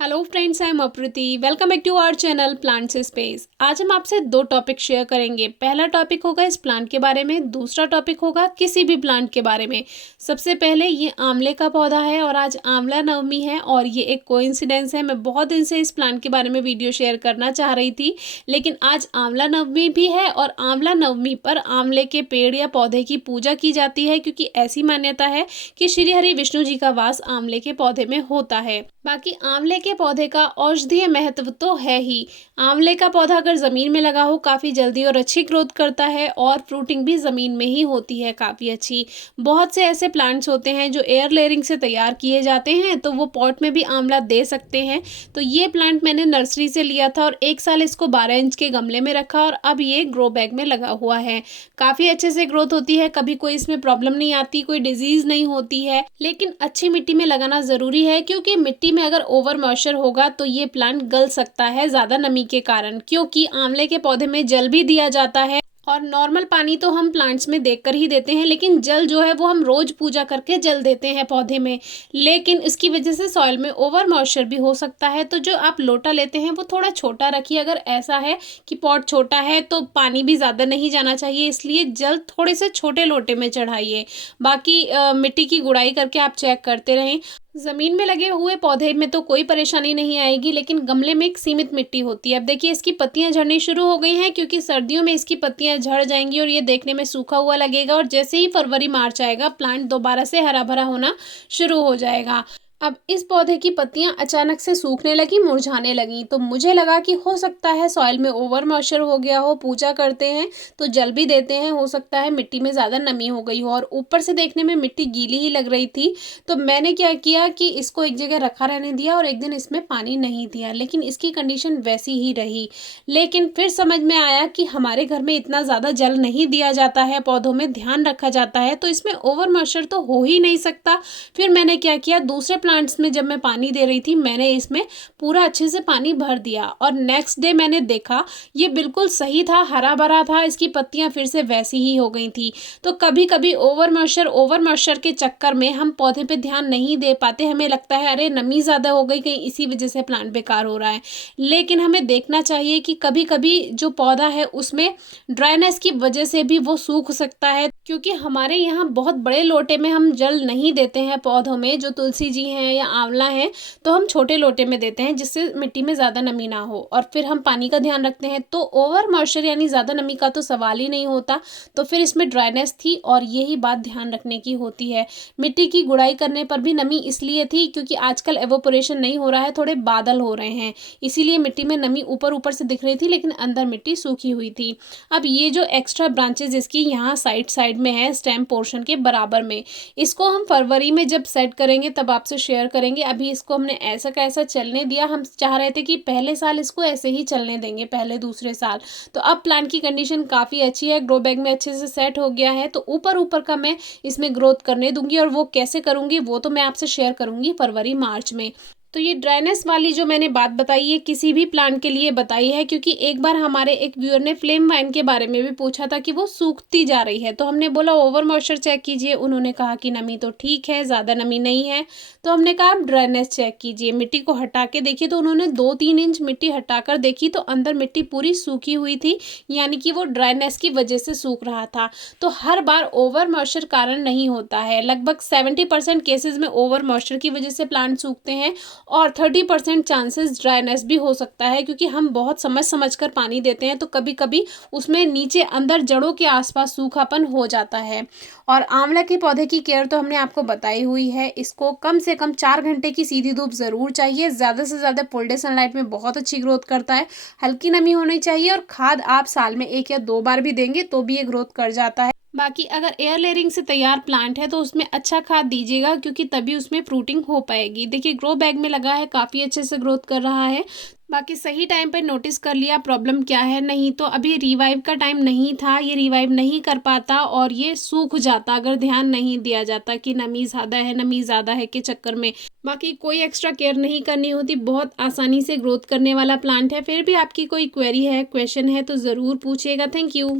Hello friends, I am Apriti. Welcome back to our channel plants space. आज हम आपसे दो टॉपिक शेयर करेंगे। पहला टॉपिक होगा इस प्लांट के बारे में, दूसरा टॉपिक होगा किसी भी प्लांट के बारे में। सबसे पहले ये आंवले का पौधा है और आज आंवला नवमी है और ये एक कोइंसिडेंस है। मैं बहुत दिन से इस प्लांट के बारे में वीडियो शेयर करना चाह रही थी, लेकिन आज आंवला नवमी भी है और आंवला नवमी पर आंवले के पेड़ या पौधे की पूजा की जाती है, क्योंकि ऐसी मान्यता है कि श्री हरि विष्णु जी का वास आंवले के पौधे में होता है। बाकी आंवले के पौधे का औषधीय महत्व तो है ही। आंवले का पौधा अगर ज़मीन में लगा हो काफ़ी जल्दी और अच्छी ग्रोथ करता है और फ्रूटिंग भी ज़मीन में ही होती है काफ़ी अच्छी। बहुत से ऐसे प्लांट्स होते हैं जो एयर लेयरिंग से तैयार किए जाते हैं, तो वो पॉट में भी आंवला दे सकते हैं। तो ये प्लांट मैंने नर्सरी से लिया था और 1 साल इसको 12 इंच के गमले में रखा और अब ये ग्रो बैग में लगा हुआ है। काफ़ी अच्छे से ग्रोथ होती है, कभी कोई इसमें प्रॉब्लम नहीं आती, कोई डिजीज़ नहीं होती है। लेकिन अच्छी मिट्टी में लगाना ज़रूरी है, क्योंकि मिट्टी में अगर ओवर मॉइस्चर होगा तो ये प्लांट गल सकता है ज़्यादा नमी के कारण, क्योंकि आंवले के पौधे में जल भी दिया जाता है। और नॉर्मल पानी तो हम प्लांट्स में देखकर ही देते हैं, लेकिन जल जो है वो हम रोज पूजा करके जल देते हैं पौधे में। लेकिन इसकी वजह से सॉइल में ओवर मॉइस्चर भी हो सकता है। तो जो आप लोटा लेते हैं वो थोड़ा छोटा रखिए। अगर ऐसा है कि पॉट छोटा है तो पानी भी ज़्यादा नहीं जाना चाहिए, इसलिए जल थोड़े से छोटे लोटे में चढ़ाइए। बाकी मिट्टी की गुड़ाई करके आप चेक करते रहें। ज़मीन में लगे हुए पौधे में तो कोई परेशानी नहीं आएगी, लेकिन गमले में एक सीमित मिट्टी होती है। अब देखिए इसकी पत्तियां झड़नी शुरू हो गई हैं, क्योंकि सर्दियों में इसकी पत्तियां झड़ जाएंगी और ये देखने में सूखा हुआ लगेगा। और जैसे ही फरवरी मार्च आएगा प्लांट दोबारा से हरा भरा होना शुरू हो जाएगा। अब इस पौधे की पत्तियां अचानक से सूखने लगी, मुरझाने लगी, तो मुझे लगा कि हो सकता है सॉइल में ओवर मॉइस्चर हो गया हो। पूजा करते हैं तो जल भी देते हैं, हो सकता है मिट्टी में ज़्यादा नमी हो गई हो और ऊपर से देखने में मिट्टी गीली ही लग रही थी। तो मैंने क्या किया कि इसको एक जगह रखा रहने दिया और एक दिन इसमें पानी नहीं दिया, लेकिन इसकी कंडीशन वैसी ही रही। लेकिन फिर समझ में आया कि हमारे घर में इतना ज़्यादा जल नहीं दिया जाता है, पौधों में ध्यान रखा जाता है, तो इसमें ओवर मॉइस्चर तो हो ही नहीं सकता। फिर मैंने क्या किया, दूसरे प्लांट्स में जब मैं पानी दे रही थी मैंने इसमें पूरा अच्छे से पानी भर दिया और नेक्स्ट डे मैंने देखा ये बिल्कुल सही था, हरा भरा था, इसकी पत्तियां फिर से वैसी ही हो गई थी। तो कभी कभी ओवर मॉइस्चर के चक्कर में हम पौधे पे ध्यान नहीं दे पाते। हमें लगता है अरे नमी ज़्यादा हो गई, कहीं इसी वजह से प्लांट बेकार हो रहा है। लेकिन हमें देखना चाहिए कि कभी कभी जो पौधा है उसमें ड्राइनेस की वजह से भी वो सूख सकता है, क्योंकि हमारे यहाँ बहुत बड़े लोटे में हम जल नहीं देते हैं पौधों में। जो तुलसी जी हैं या आंवला है तो हम छोटे लोटे में देते हैं, जिससे मिट्टी में ज़्यादा नमी ना हो, और फिर हम पानी का ध्यान रखते हैं। तो ओवर मॉइस्चर यानी ज़्यादा नमी का तो सवाल ही नहीं होता। तो फिर इसमें ड्राइनेस थी और यही बात ध्यान रखने की होती है। मिट्टी की गुड़ाई करने पर भी नमी इसलिए थी क्योंकि आजकल एवोपोरेशन नहीं हो रहा है, थोड़े बादल हो रहे हैं, इसीलिए मिट्टी में नमी ऊपर ऊपर से दिख रही थी, लेकिन अंदर मिट्टी सूखी हुई थी। अब ये जो एक्स्ट्रा ब्रांचेज इसकी यहाँ साइड में है स्टेम पोर्शन के बराबर में, इसको हम फरवरी में जब सेट करेंगे तब आपसे शेयर करेंगे। अभी इसको हमने ऐसा का ऐसा चलने दिया। हम चाह रहे थे कि पहले साल इसको ऐसे ही चलने देंगे, पहले दूसरे साल। तो अब प्लांट की कंडीशन काफ़ी अच्छी है, ग्रो बैग में अच्छे से सेट हो गया है। तो ऊपर ऊपर का मैं इसमें ग्रोथ करने दूंगी, और वो कैसे करूंगी वो तो मैं आपसे शेयर करूंगी फरवरी मार्च में। तो ये ड्राइनेस वाली जो मैंने बात बताई है किसी भी प्लांट के लिए बताई है, क्योंकि एक बार हमारे एक व्यूअर ने फ्लेम वाइन के बारे में भी पूछा था कि वो सूखती जा रही है। तो हमने बोला ओवर मॉइस्चर चेक कीजिए, उन्होंने कहा कि नमी तो ठीक है, ज़्यादा नमी नहीं है। तो हमने कहा आप ड्राइनेस चेक कीजिए, मिट्टी को हटा के देखिए। तो उन्होंने 2-3 इंच मिट्टी हटाकर देखी तो अंदर मिट्टी पूरी सूखी हुई थी, यानी कि वो ड्राइनेस की वजह से सूख रहा था। तो हर बार ओवर मॉइस्चर कारण नहीं होता है, लगभग 70% केसेस में ओवर मॉइस्चर की वजह से प्लांट सूखते हैं और 30% चांसेस ड्राइनेस भी हो सकता है, क्योंकि हम बहुत समझ कर पानी देते हैं। तो कभी कभी उसमें नीचे अंदर जड़ों के आसपास सूखापन हो जाता है। और आंवला के पौधे की केयर तो हमने आपको बताई हुई है। इसको कम से कम 4 घंटे की सीधी धूप ज़रूर चाहिए, ज़्यादा से ज़्यादा फुल डे सनलाइट में बहुत अच्छी ग्रोथ करता है। हल्की नमी होनी चाहिए और खाद आप साल में 1 या 2 बार भी देंगे तो भी ये ग्रोथ कर जाता है। बाकी अगर एयर लेयरिंग से तैयार प्लांट है तो उसमें अच्छा खाद दीजिएगा, क्योंकि तभी उसमें फ्रूटिंग हो पाएगी। देखिए ग्रो बैग में लगा है, काफ़ी अच्छे से ग्रोथ कर रहा है। बाकी सही टाइम पर नोटिस कर लिया प्रॉब्लम क्या है, नहीं तो अभी रिवाइव का टाइम नहीं था, ये रिवाइव नहीं कर पाता और ये सूख जाता अगर ध्यान नहीं दिया जाता कि नमी ज़्यादा है के चक्कर में। बाकी कोई एक्स्ट्रा केयर नहीं करनी होती, बहुत आसानी से ग्रोथ करने वाला प्लांट है। फिर भी आपकी कोई क्वेरी है, क्वेश्चन है तो ज़रूर पूछिएगा। Thank you.